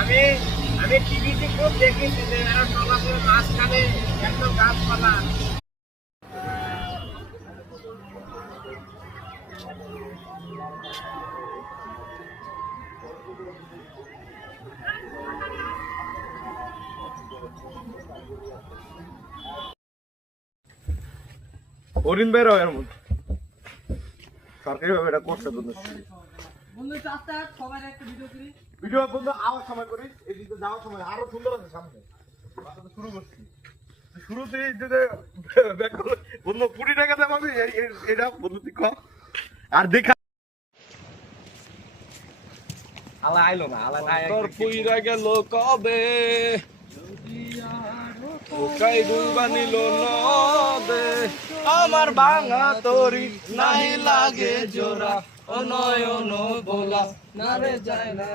আমি আমি টিভিতে খুব দেখেছি যে এরা চলাচল মাঝখানে একদম গাছপালা। হরিণ বের হয় এর মধ্যে সরকারি ভাবে এটা করছে বন্ধু। ভিডিও বন্ধু আওয়ার সময় করি, এদিকে যাওয়ার সময় আরো সুন্দর আছে সামনে। শুরু করছি শুরুতেই বন্ধু 20 টাকা দাম আমি এটা বন্ধু তুই কম আর দেখা আলা আইলো না, আলা নাই তোর পুইরা গেল কবে ওকাই ডুবা নিল নদে আমার ভাঙা তরি নাই লাগে জোড়া ও নয়ন বোলা না রে যায় না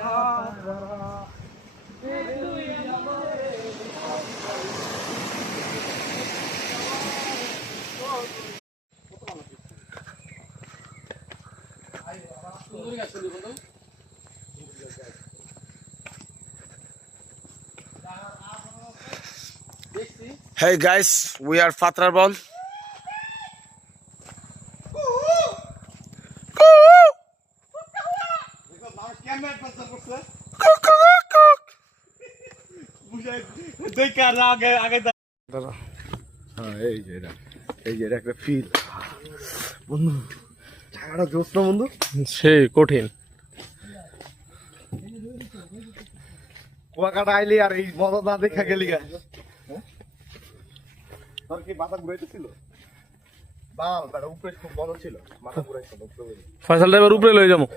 Hey guys, we are Fatrarbon. সেই কঠিন কুয়াকাটা আইলি আর এই মজা না দেখা গেলি গা। তোর কি মাথা ঘুরাইতেছিল? বাল বেটা উপরে খুব বড় ছিল, মাথা ঘুরাইছিল উপরে। ফয়সাল ড্রাইভার উপরে লই যাবো।